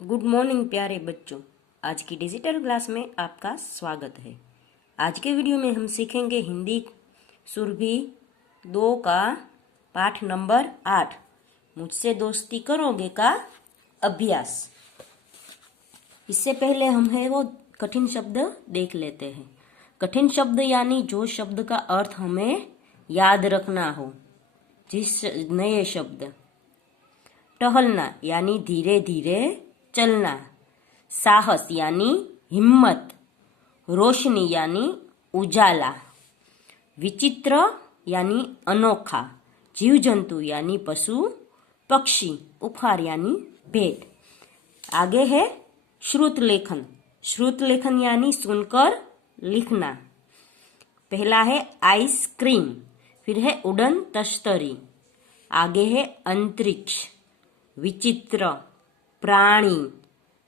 Good morning प्यारे बच्चों। आज की डिजिटल क्लास में आपका स्वागत है। आज के वीडियो में हम सीखेंगे हिंदी सुरभि 2 का पाठ नंबर 8 मुझसे दोस्ती करोगे का अभ्यास। इससे पहले हम वो कठिन शब्द देख लेते हैं। कठिन शब्द यानी जो शब्द का अर्थ हमें याद रखना हो। जिस नए शब्द टहलना यानी धीरे धीरे चलना, साहस यानी हिम्मत, रोशनी यानी उजाला, विचित्र यानी अनोखा, जीव जंतु यानी पशु पक्षी, उपहार यानी भेंट। आगे है श्रुत लेखन। श्रुत लेखन यानी सुनकर लिखना। पहला है आइसक्रीम, फिर है उड़न तश्तरी, आगे है अंतरिक्ष, विचित्र, प्राणी,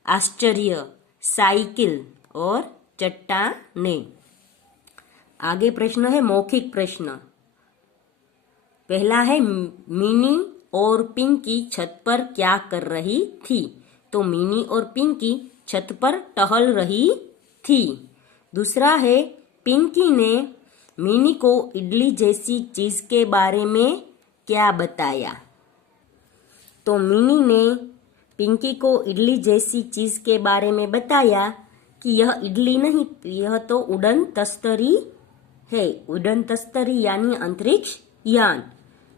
आश्चर्य, साइकिल और चट्टानें। आगे प्रश्न है मौखिक प्रश्न। पहला है मिनी और पिंकी छत पर क्या कर रही थी। तो मिनी और पिंकी छत पर टहल रही थी। दूसरा है पिंकी ने मिनी को इडली जैसी चीज के बारे में क्या बताया। तो मिनी ने पिंकी को इडली जैसी चीज के बारे में बताया कि यह इडली नहीं, यह तो उड़न तश्तरी है। उड़न तश्तरी यानी अंतरिक्ष यान।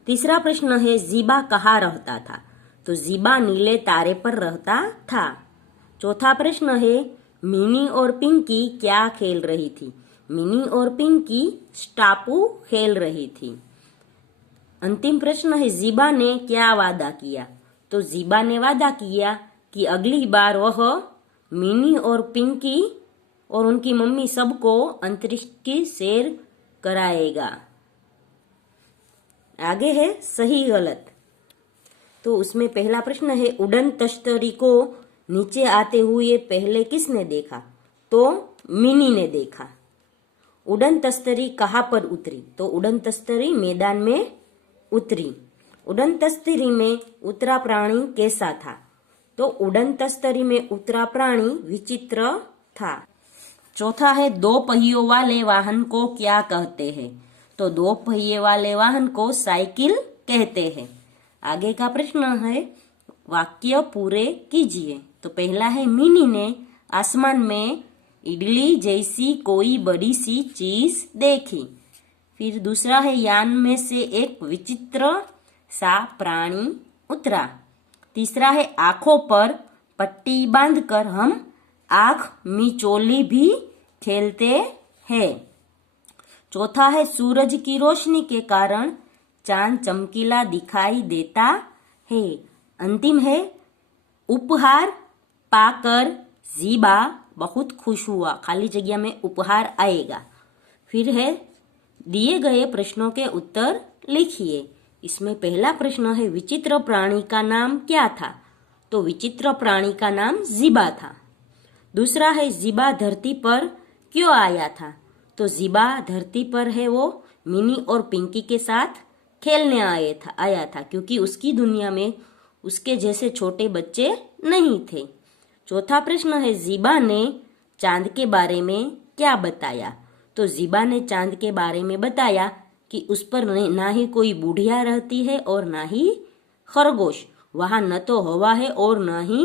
तीसरा प्रश्न है जीबा कहाँ रहता था। तो जीबा नीले तारे पर रहता था। चौथा प्रश्न है मिनी और पिंकी क्या खेल रही थी। मिनी और पिंकी स्टापू खेल रही थी। अंतिम प्रश्न है जीबा ने क्या वादा किया। तो जीबा ने वादा किया कि अगली बार वह मिनी और पिंकी और उनकी मम्मी सबको अंतरिक्ष की सैर कराएगा। आगे है सही गलत। तो उसमें पहला प्रश्न है उड़न तश्तरी को नीचे आते हुए पहले किसने देखा। तो मिनी ने देखा। उड़न तश्तरी कहाँ पर उतरी। तो उड़न तश्तरी मैदान में उतरी। उड़न तश्तरी में उतरा प्राणी कैसा था। तो उड़न तश्तरी में उतरा प्राणी विचित्र था। चौथा है दो पहियों वाले वाहन को क्या कहते हैं। तो दो पहिए वाले वाहन को साइकिल कहते हैं। आगे का प्रश्न है वाक्य पूरे कीजिए। तो पहला है मिनी ने आसमान में इडली जैसी कोई बड़ी सी चीज देखी। फिर दूसरा है यान में से एक विचित्र सा प्राणी उतरा। तीसरा है आंखों पर पट्टी बांधकर हम आंख मिचोली भी खेलते हैं। चौथा है सूरज की रोशनी के कारण चांद चमकीला दिखाई देता है। अंतिम है उपहार पाकर जीबा बहुत खुश हुआ। खाली जगह में उपहार आएगा। फिर है दिए गए प्रश्नों के उत्तर लिखिए। इसमें पहला प्रश्न है विचित्र प्राणी का नाम क्या था। तो विचित्र प्राणी का नाम जीबा था। दूसरा है जीबा धरती पर क्यों आया था। तो जीबा धरती पर है वो मिनी और पिंकी के साथ खेलने आया था क्योंकि उसकी दुनिया में उसके जैसे छोटे बच्चे नहीं थे। चौथा प्रश्न है जीबा ने चांद के बारे में क्या बताया। तो जीबा ने चांद के बारे में बताया कि उस पर ना ही कोई बुढ़िया रहती है और ना ही खरगोश। वहां न तो हवा है और न ही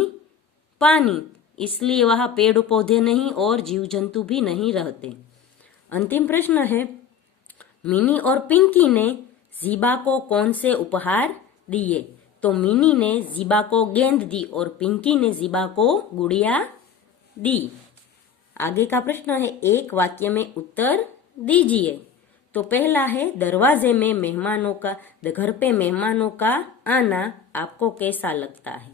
पानी, इसलिए वहां पेड़ पौधे नहीं और जीव जंतु भी नहीं रहते। अंतिम प्रश्न है मिनी और पिंकी ने जीबा को कौन से उपहार दिए। तो मिनी ने जीबा को गेंद दी और पिंकी ने जीबा को गुड़िया दी। आगे का प्रश्न है एक वाक्य में उत्तर दीजिए। तो पहला है दरवाजे में मेहमानों का घर पे मेहमानों का आना आपको कैसा लगता है।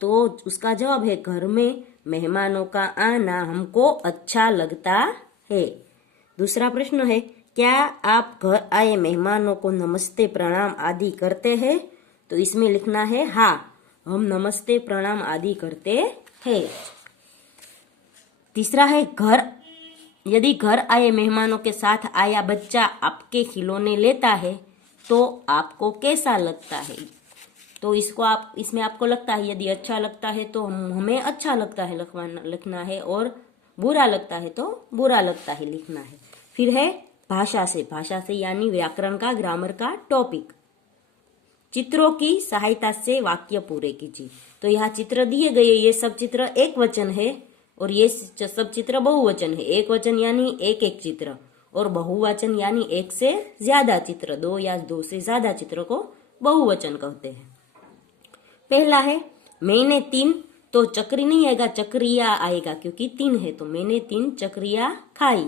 तो उसका जवाब है घर में मेहमानों का आना हमको अच्छा लगता है। दूसरा प्रश्न है क्या आप घर आए मेहमानों को नमस्ते प्रणाम आदि करते हैं। तो इसमें लिखना है हाँ, हम नमस्ते प्रणाम आदि करते हैं। तीसरा है यदि घर आए मेहमानों के साथ आया बच्चा आपके खिलौने लेता है तो आपको कैसा लगता है। तो इसको आप इसमें आपको लगता है, यदि अच्छा लगता है तो हमें अच्छा लगता है लिखना है, और बुरा लगता है तो बुरा लगता है लिखना है। फिर है भाषा से यानी व्याकरण का, ग्रामर का टॉपिक। चित्रों की सहायता से वाक्य पूरे कीजिए। तो यहाँ चित्र दिए गए, ये सब चित्र एक वचन है और ये सब चित्र बहुवचन है। एक वचन यानी एक एक चित्र, और बहुवचन यानी एक से ज्यादा चित्र, दो या दो से ज्यादा चित्र को बहुवचन कहते हैं। पहला है मैंने 3, तो चक्री नहीं आएगा, चक्रिया आएगा, क्योंकि 3 है, तो मैंने 3 चक्रिया खाई।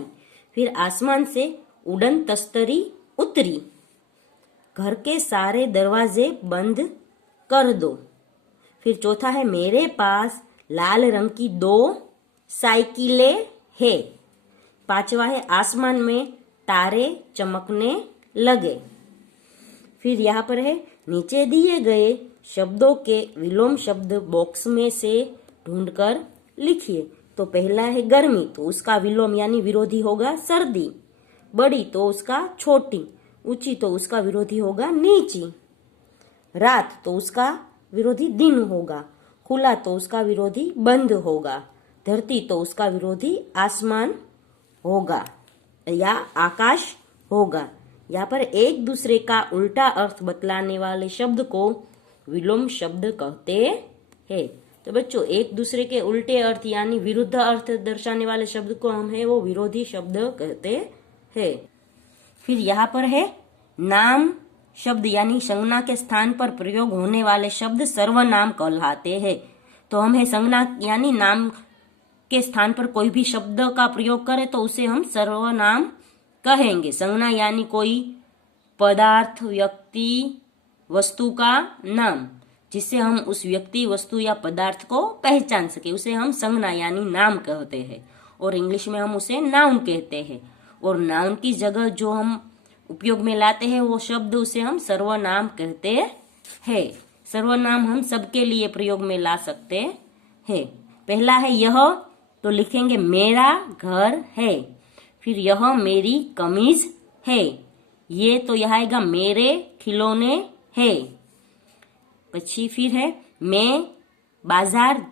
फिर आसमान से उड़न तस्तरी उतरी, घर के सारे दरवाजे बंद कर दो। फिर चौथा है मेरे पास लाल रंग की 2 साइकिलें है। पांचवा है आसमान में तारे चमकने लगे। फिर यहाँ पर है नीचे दिए गए शब्दों के विलोम शब्द बॉक्स में से ढूंढकर लिखिए। तो पहला है गर्मी, तो उसका विलोम यानी विरोधी होगा सर्दी। बड़ी तो उसका छोटी, ऊंची तो उसका विरोधी होगा नीची। रात तो उसका विरोधी दिन होगा। खुला तो उसका विरोधी बंद होगा। धरती तो उसका विरोधी आसमान होगा या आकाश होगा। यहाँ पर एक दूसरे का उल्टा अर्थ बतलाने वाले शब्द को विलोम शब्द कहते हैं। तो बच्चों, एक दूसरे के उल्टे अर्थ यानी विरुद्ध अर्थ दर्शाने वाले शब्द को हम है वो विरोधी शब्द कहते हैं। फिर यहाँ पर है नाम शब्द यानी संज्ञा के स्थान पर प्रयोग होने वाले शब्द सर्वनाम कहलाते हैं। तो हम है संज्ञा यानी नाम के स्थान पर कोई भी शब्द का प्रयोग करें तो उसे हम सर्वनाम कहेंगे। संज्ञा यानी कोई पदार्थ, व्यक्ति, वस्तु का नाम, जिससे हम उस व्यक्ति, वस्तु या पदार्थ को पहचान सके, उसे हम संज्ञा यानी नाम कहते हैं, और इंग्लिश में हम उसे नाउन कहते हैं। और नाउन की जगह जो हम उपयोग में लाते हैं वो शब्द उसे हम सर्वनाम कहते हैं। सर्वनाम हम सबके लिए प्रयोग में ला सकते हैं। पहला है यह, तो लिखेंगे मेरा घर है। फिर यह मेरी कमीज है। ये तो यह आएगा मेरे खिलौने है। પછી फिर है मैं बाजार,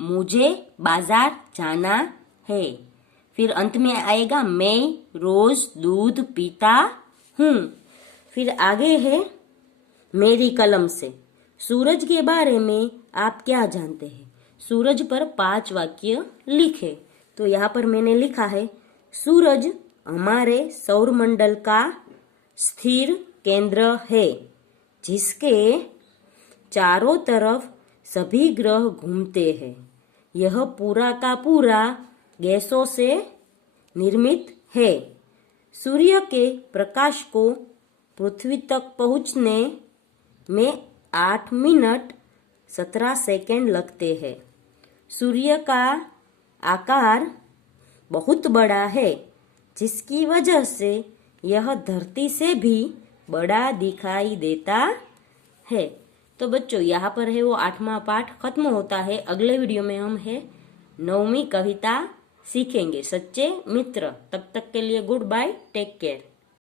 मुझे बाजार जाना है। फिर अंत में आएगा मैं रोज दूध पीता हूँ। फिर आगे है मेरी कलम से, सूरज के बारे में आप क्या जानते हैं? सूरज पर 5 वाक्य लिखे। तो यहाँ पर मैंने लिखा है सूरज हमारे सौरमंडल का स्थिर केंद्र है, जिसके चारों तरफ सभी ग्रह घूमते हैं। यह पूरा का पूरा गैसों से निर्मित है। सूर्य के प्रकाश को पृथ्वी तक पहुंचने में 8 मिनट 17 सेकंड लगते हैं। सूर्य का आकार बहुत बड़ा है, जिसकी वजह से यह धरती से भी बड़ा दिखाई देता है। तो बच्चों, यहाँ पर है वो 8वां पाठ खत्म होता है। अगले वीडियो में हम है 9वीं कविता सीखेंगे, सच्चे मित्र। तब तक के लिए गुड बाय, टेक केयर।